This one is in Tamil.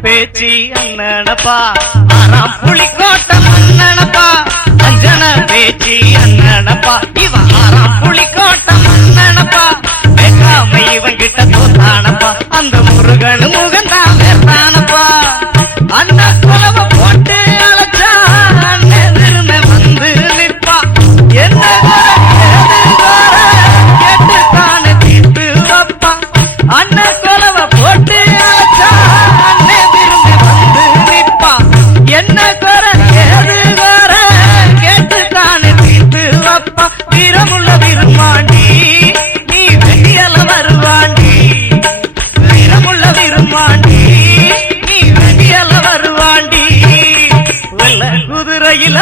பேச்சு அண்ணனப்பா. ஆறாம் புலிக்கோட்டை மன்னனப்பா அஞ்சன பேச்சு அண்ணனப்பா. இவன் ஆறாம் புலிக்கோட்டை மன்னனப்பா பேசாம இவன் கிட்ட தோத்தானப்பா. அந்த முருகன் முகந்தான் வேர்த்தானப்பா அண்ணன் வீரமுள்ள விரும்பாண்டி நீ வெளியல வருவாண்டி. வீரமுள்ள விரும்பாண்டி நீ வெளியல வருவாண்டி. வெள்ள குதிரையில